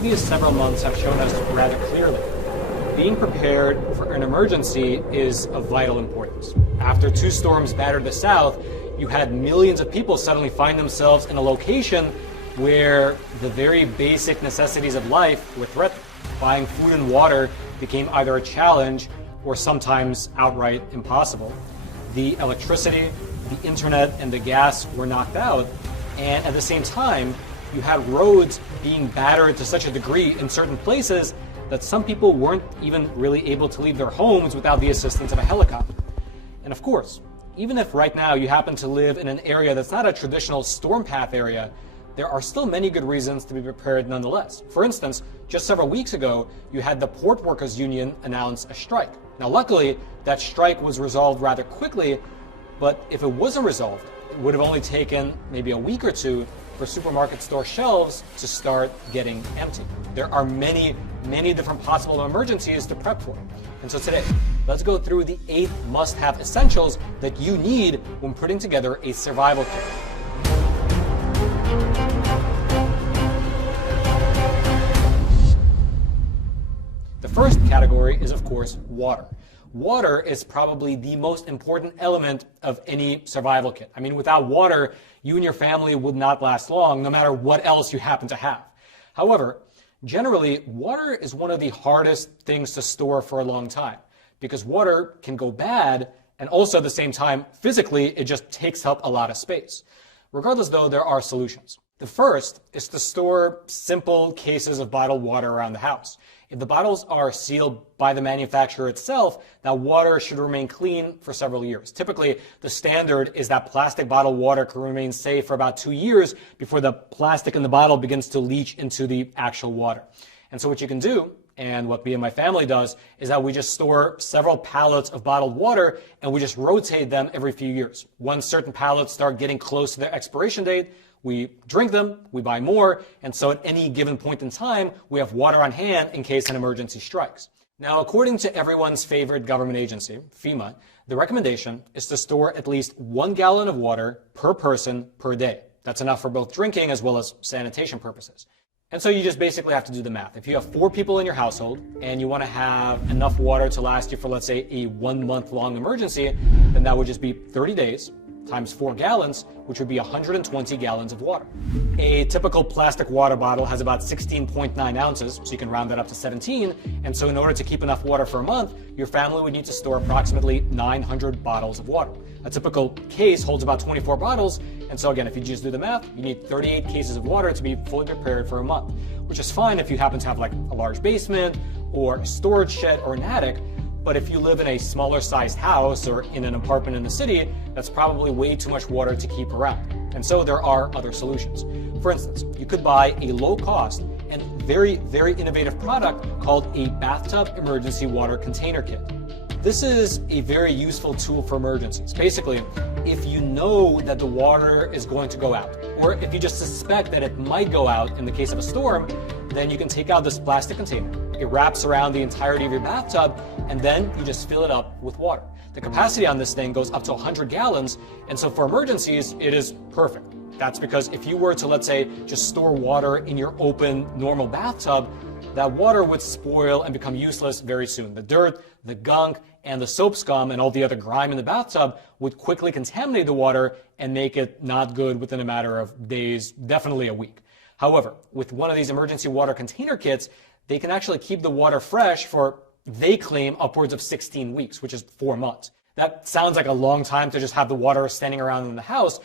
previous several months have shown us rather clearly, being prepared for an emergency is of vital importance. After 2 storms battered the South, you had millions of people suddenly find themselves in a location where the very basic necessities of life were threatened. Buying food and water became either a challenge or sometimes outright impossible. The electricity, the internet, and the gas were knocked out, and at the same time, you had roads being battered to such a degree in certain places that some people weren't even really able to leave their homes without the assistance of a helicopter. And of course, even if right now you happen to live in an area that's not a traditional storm path area, there are still many good reasons to be prepared nonetheless. For instance, just several weeks ago, you had the Port Workers Union announce a strike. Now, luckily, that strike was resolved rather quickly, but if it wasn't resolved, it would have only taken maybe a week or 2 for supermarket store shelves to start getting empty. There are many different possible emergencies to prep for. And so today, let's go through the 8 must-have essentials that you need when putting together a survival kit. The first category is, of course, water. Water is probably the most important element of any survival kit. I mean, without water, you and your family would not last long, no matter what else you happen to have. However, generally, water is one of the hardest things to store for a long time because water can go bad, and also at the same time, physically, it just takes up a lot of space. Regardless, though, there are solutions. The first is to store simple cases of bottled water around the house. If the bottles are sealed by the manufacturer itself, that water should remain clean for several years. Typically, the standard is that plastic bottled water can remain safe for about 2 years before the plastic in the bottle begins to leach into the actual water. And so what you can do, and what me and my family does, is that we just store several pallets of bottled water and we just rotate them every few years. Once certain pallets start getting close to their expiration date, we drink them, we buy more, and so at any given point in time, we have water on hand in case an emergency strikes. Now, according to everyone's favorite government agency, FEMA, the recommendation is to store at least 1 gallon of water per person per day. That's enough for both drinking as well as sanitation purposes. And so you just basically have to do the math. If you have 4 people in your household and you want to have enough water to last you for, let's say, a 1-month-long emergency, then that would just be 30 days times 4 gallons, which would be 120 gallons of water. A typical plastic water bottle has about 16.9 ounces, so you can round that up to 17. And so in order to keep enough water for a month, your family would need to store approximately 900 bottles of water. A typical case holds about 24 bottles. And so again, if you just do the math, you need 38 cases of water to be fully prepared for a month, which is fine if you happen to have like a large basement or a storage shed or an attic. But if you live in a smaller sized house or in an apartment in the city, that's probably way too much water to keep around. And so there are other solutions. For instance, you could buy a low cost and very innovative product called a bathtub emergency water container kit. This is a very useful tool for emergencies. Basically, if you know that the water is going to go out, or if you just suspect that it might go out in the case of a storm, then you can take out this plastic container. It wraps around the entirety of your bathtub, and then you just fill it up with water. The capacity on this thing goes up to 100 gallons, and so for emergencies, it is perfect. That's because if you were to, let's say, just store water in your open, normal bathtub, that water would spoil and become useless very soon. The dirt, the gunk, and the soap scum and all the other grime in the bathtub would quickly contaminate the water and make it not good within a matter of days, definitely a week. However, with one of these emergency water container kits, they can actually keep the water fresh for, they claim, upwards of 16 weeks, which is 4 months. That sounds like a long time to just have the water standing around in the house,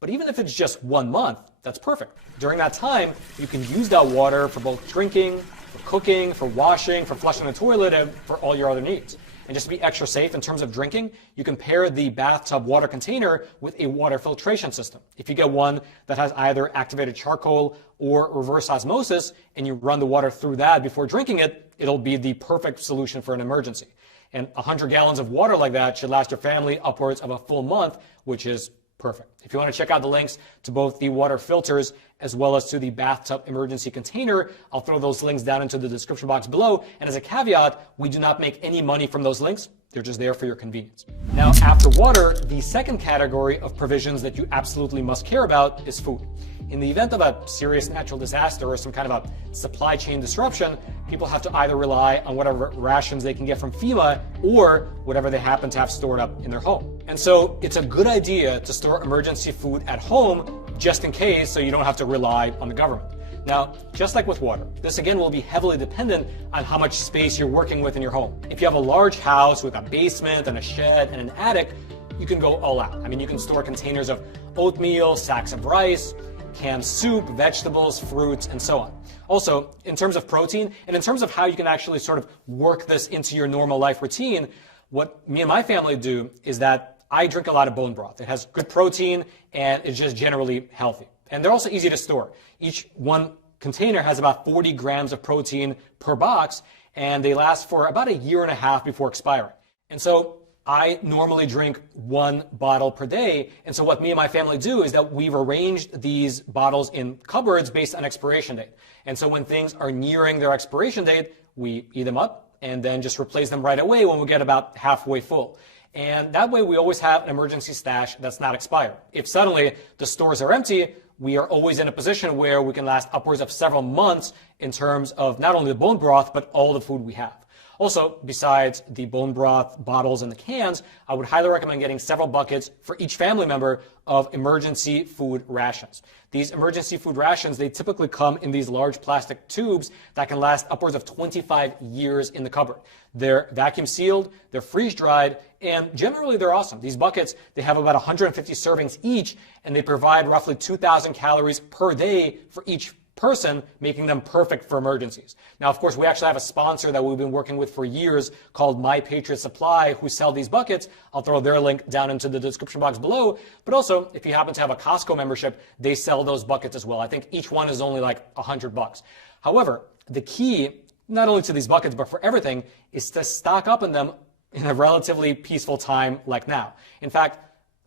but even if it's just 1 month, that's perfect. During that time, you can use that water for both drinking, for cooking, for washing, for flushing the toilet, and for all your other needs. And just to be extra safe in terms of drinking, you can pair the bathtub water container with a water filtration system. If you get one that has either activated charcoal or reverse osmosis, and you run the water through that before drinking it, it'll be the perfect solution for an emergency. And 100 gallons of water like that should last your family upwards of a full month, which is perfect. If you want to check out the links to both the water filters as well as to the bathtub emergency container, I'll throw those links down into the description box below. And as a caveat, we do not make any money from those links. They're just there for your convenience. Now, after water, the second category of provisions that you absolutely must care about is food. in the event of a serious natural disaster or some kind of a supply chain disruption, people have to either rely on whatever rations they can get from FEMA or whatever they happen to have stored up in their home. And so it's a good idea to store emergency food at home just in case, so you don't have to rely on the government. Now, just like with water, this again will be heavily dependent on how much space you're working with in your home. If you have a large house with a basement and a shed and an attic, you can go all out. I mean, you can store containers of oatmeal, sacks of rice, canned soup, vegetables, fruits, and so on. Also, in terms of protein, and in terms of how you can actually sort of work this into your normal life routine, what me and my family do is that I drink a lot of bone broth. It has good protein, and it's just generally healthy. And they're also easy to store. Each one container has about 40 grams of protein per box, and they last for about 1.5 years before expiring. And so I normally drink 1 bottle per day. And so what me and my family do is that we've arranged these bottles in cupboards based on expiration date. And so when things are nearing their expiration date, we eat them up and then just replace them right away when we get about halfway full. And that way we always have an emergency stash that's not expired. If suddenly the stores are empty, we are always in a position where we can last upwards of several months in terms of not only the bone broth, but all the food we have. Also, besides the bone broth bottles and the cans, I would highly recommend getting several buckets for each family member of emergency food rations. These emergency food rations, they typically come in these large plastic tubes that can last upwards of 25 years in the cupboard. They're vacuum sealed, they're freeze dried, and generally they're awesome. These buckets, they have about 150 servings each, and they provide roughly 2,000 calories per day for each person, making them perfect for emergencies. Now, of course, we actually have a sponsor that we've been working with for years called My Patriot Supply, who sell these buckets. I'll throw their link down into the description box below. But also, if you happen to have a Costco membership, they sell those buckets as well. I think each one is only like $100. However, the key, not only to these buckets, but for everything, is to stock up on them in a relatively peaceful time like now. In fact,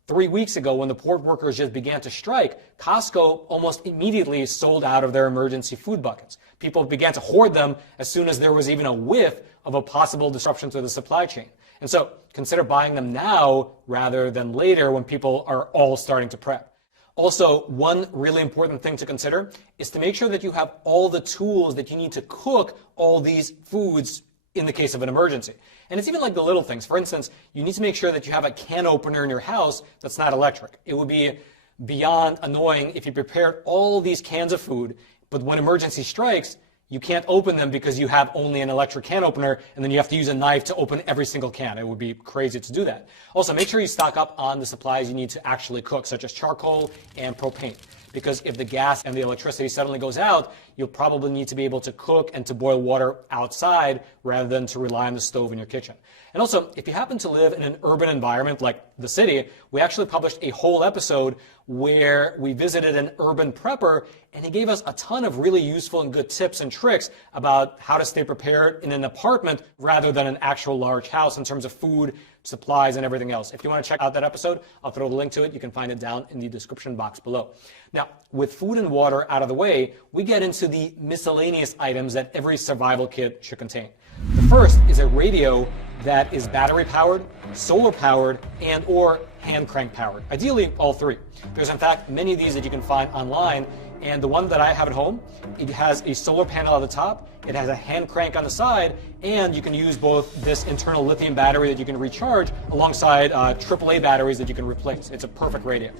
3 weeks ago, when the port workers just began to strike, Costco almost immediately sold out of their emergency food buckets. People began to hoard them as soon as there was even a whiff of a possible disruption to the supply chain. And so consider buying them now rather than later when people are all starting to prep. Also, one really important thing to consider is to make sure that you have all the tools that you need to cook all these foods in the case of an emergency. And it's even like the little things. For instance, you need to make sure that you have a can opener in your house that's not electric. It would be beyond annoying if you prepared all these cans of food, but when emergency strikes, you can't open them because you have only an electric can opener, and then you have to use a knife to open every single can. It would be crazy to do that. Also, make sure you stock up on the supplies you need to actually cook, such as charcoal and propane. Because if the gas and the electricity suddenly goes out, you'll probably need to be able to cook and to boil water outside rather than to rely on the stove in your kitchen. And also, if you happen to live in an urban environment like the city, we actually published a whole episode where we visited an urban prepper, and he gave us a ton of really useful and good tips and tricks about how to stay prepared in an apartment rather than an actual large house in terms of food, supplies, and everything else. If you want to check out that episode, I'll throw the link to it. You can find it down in the description box below. Now, with food and water out of the way, we get into the miscellaneous items that every survival kit should contain. The first is a radio that is battery powered, solar powered, and or hand crank powered. Ideally, all three. There's in fact many of these that you can find online, and the one that I have at home, it has a solar panel at the top, it has a hand crank on the side, and you can use both this internal lithium battery that you can recharge alongside AAA batteries that you can replace. It's a perfect radio.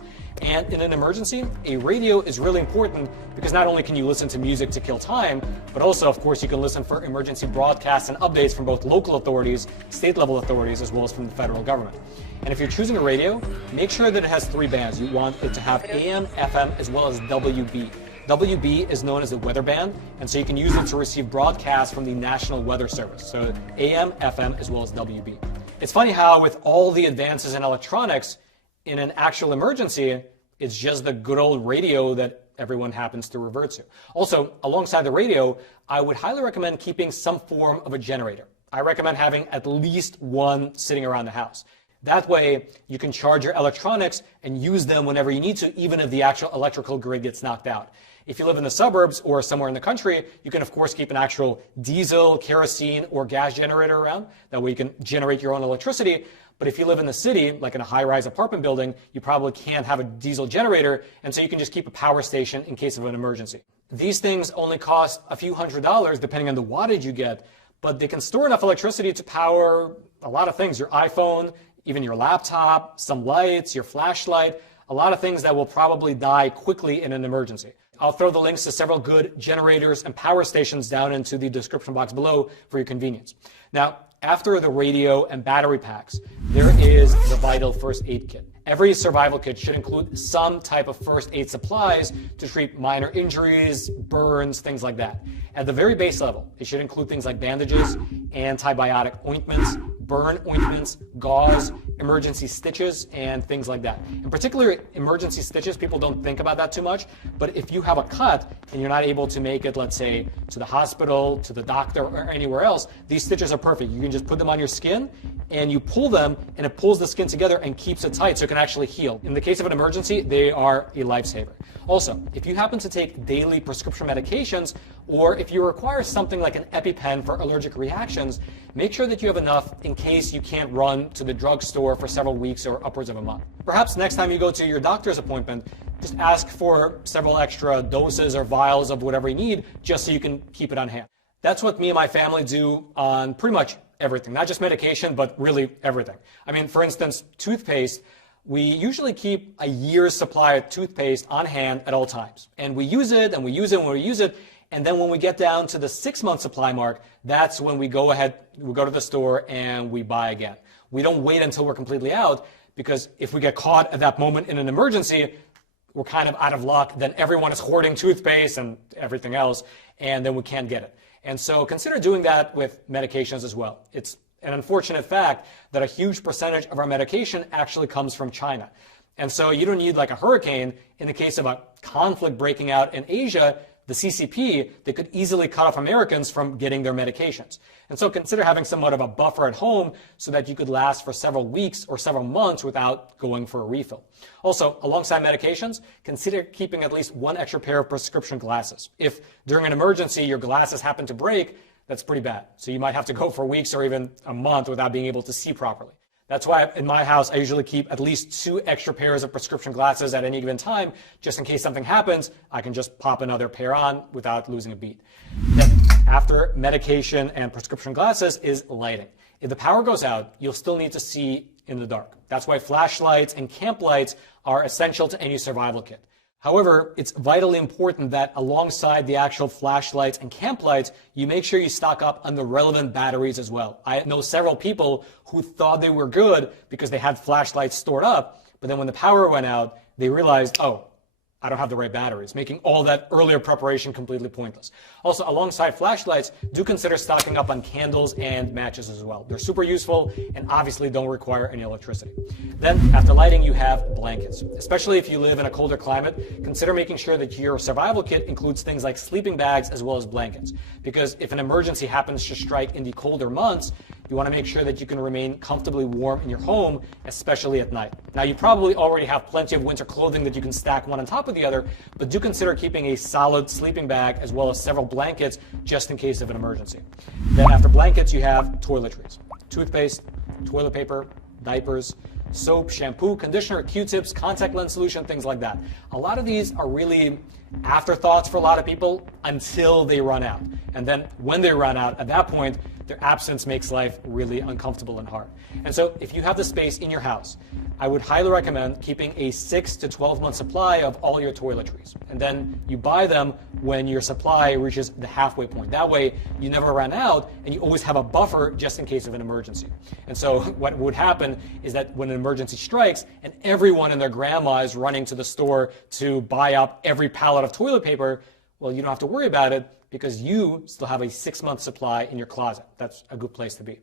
And in an emergency, a radio is really important because not only can you listen to music to kill time, but also, of course, you can listen for emergency broadcasts and updates from both local authorities, state-level authorities, as well as from the federal government. And if you're choosing a radio, make sure that it has 3 bands. You want it to have AM, FM, as well as WB. WB is known as the weather band, and so you can use it to receive broadcasts from the National Weather Service. So AM, FM, as well as WB. It's funny how with all the advances in electronics, in an actual emergency, it's just the good old radio that everyone happens to revert to. Also, alongside the radio, I would highly recommend keeping some form of a generator. I recommend having at least one sitting around the house. That way, you can charge your electronics and use them whenever you need to, even if the actual electrical grid gets knocked out. If you live in the suburbs or somewhere in the country, you can, of course, keep an actual diesel, kerosene, or gas generator around. That way you can generate your own electricity. But if you live in the city, like in a high-rise apartment building, you probably can't have a diesel generator, and so you can just keep a power station in case of an emergency. These things only cost a few $100s depending on the wattage you get, but they can store enough electricity to power a lot of things, your iPhone, even your laptop, some lights, your flashlight, a lot of things that will probably die quickly in an emergency. I'll throw the links to several good generators and power stations down into the description box below for your convenience. Now, after the radio and battery packs, there is the vital first aid kit. Every survival kit should include some type of first aid supplies to treat minor injuries, burns, things like that. At the very base level, it should include things like bandages, antibiotic ointments, burn ointments, gauze, emergency stitches, and things like that. In particular, emergency stitches, people don't think about that too much, but if you have a cut and you're not able to make it, let's say, to the hospital, to the doctor, or anywhere else, these stitches are perfect. You can just put them on your skin, and you pull them, and it pulls the skin together and keeps it tight so it can actually heal. In the case of an emergency, they are a lifesaver. Also, if you happen to take daily prescription medications, or if you require something like an EpiPen for allergic reactions, make sure that you have enough in case you can't run to the drugstore for several weeks or upwards of a month. Perhaps next time you go to your doctor's appointment, just ask for several extra doses or vials of whatever you need, just so you can keep it on hand. That's what me and my family do on pretty much everything, not just medication, but really everything. I mean, for instance, toothpaste, we usually keep a year's supply of toothpaste on hand at all times. And we use it, and we use it, and we use it, and then when we get down to the 6-month supply mark, that's when we go to the store and we buy again. We don't wait until we're completely out, because if we get caught at that moment in an emergency, we're kind of out of luck. Then everyone is hoarding toothpaste and everything else, and then we can't get it. And so consider doing that with medications as well. It's an unfortunate fact that a huge percentage of our medication actually comes from China. And so you don't need like a hurricane. In the case of a conflict breaking out in Asia, the CCP, they could easily cut off Americans from getting their medications. And so consider having somewhat of a buffer at home so that you could last for several weeks or several months without going for a refill. Also, alongside medications, consider keeping at least one extra pair of prescription glasses. If during an emergency your glasses happen to break, that's pretty bad. So you might have to go for weeks or even a month without being able to see properly. That's why in my house, I usually keep at least 2 extra pairs of prescription glasses at any given time, just in case something happens, I can just pop another pair on without losing a beat. Then, after medication and prescription glasses is lighting. If the power goes out, you'll still need to see in the dark. That's why flashlights and camp lights are essential to any survival kit. However, it's vitally important that alongside the actual flashlights and camp lights, you make sure you stock up on the relevant batteries as well. I know several people who thought they were good because they had flashlights stored up, but then when the power went out, they realized, oh, I don't have the right batteries, making all that earlier preparation completely pointless. Also, alongside flashlights, do consider stocking up on candles and matches as well. They're super useful and obviously don't require any electricity. Then, after lighting, you have blankets. Especially if you live in a colder climate, consider making sure that your survival kit includes things like sleeping bags as well as blankets. Because if an emergency happens to strike in the colder months, you want to make sure that you can remain comfortably warm in your home, especially at night. Now, you probably already have plenty of winter clothing that you can stack one on top of the other, but do consider keeping a solid sleeping bag as well as several blankets just in case of an emergency. Then after blankets, you have toiletries. Toothpaste, toilet paper, diapers, soap, shampoo, conditioner, Q-tips, contact lens solution, things like that. A lot of these are really afterthoughts for a lot of people until they run out. And then when they run out, at that point, their absence makes life really uncomfortable and hard. And so if you have the space in your house, I would highly recommend keeping a 6 to 12 month supply of all your toiletries. And then you buy them when your supply reaches the halfway point. That way you never run out and you always have a buffer just in case of an emergency. And so what would happen is that when an emergency strikes and everyone and their grandma is running to the store to buy up every pallet of toilet paper, well, you don't have to worry about it because you still have a 6-month supply in your closet. That's a good place to be.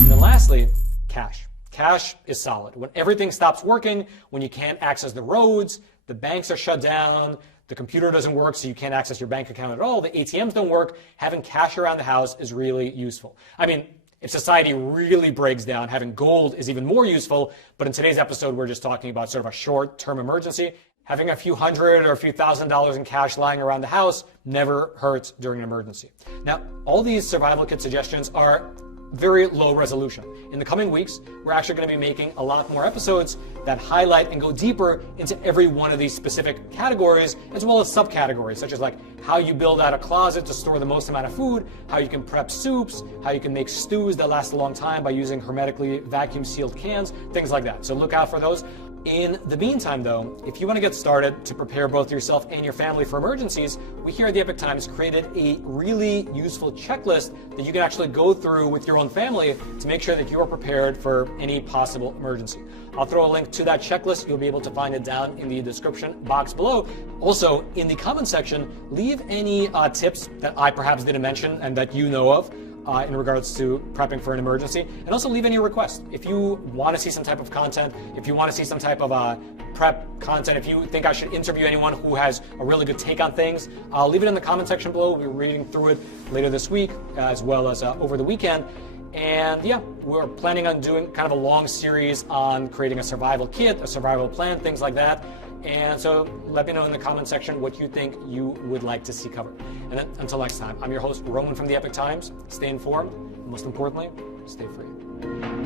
And then lastly, cash. Cash is solid. When everything stops working, when you can't access the roads, the banks are shut down, the computer doesn't work so you can't access your bank account at all, the ATMs don't work, having cash around the house is really useful. I mean, if society really breaks down, having gold is even more useful, but in today's episode, we're just talking about sort of a short-term emergency. Having a few $100 or a few $1,000s in cash lying around the house never hurts during an emergency. Now, all these survival kit suggestions are very low resolution. In the coming weeks, we're actually going to be making a lot more episodes that highlight and go deeper into every one of these specific categories, as well as subcategories, such as like how you build out a closet to store the most amount of food, how you can prep soups, how you can make stews that last a long time by using hermetically vacuum sealed cans, things like that. So look out for those. In the meantime, though, if you want to get started to prepare both yourself and your family for emergencies, we here at the Epoch Times created a really useful checklist that you can actually go through with your own family to make sure that you are prepared for any possible emergency. I'll throw a link to that checklist. You'll be able to find it down in the description box below. Also, in the comment section, leave any tips that I perhaps didn't mention and that you know of in regards to prepping for an emergency, and also leave any requests. If you want to see some type of content, if you want to see some type of prep content, if you think I should interview anyone who has a really good take on things, I'll leave it in the comment section below. We'll be reading through it later this week, as well as over the weekend. And yeah, we're planning on doing kind of a long series on creating a survival kit, a survival plan, things like that. And so let me know in the comment section what you think you would like to see covered. And then until next time, I'm your host, Roman from the Epoch Times. Stay informed, and most importantly, stay free.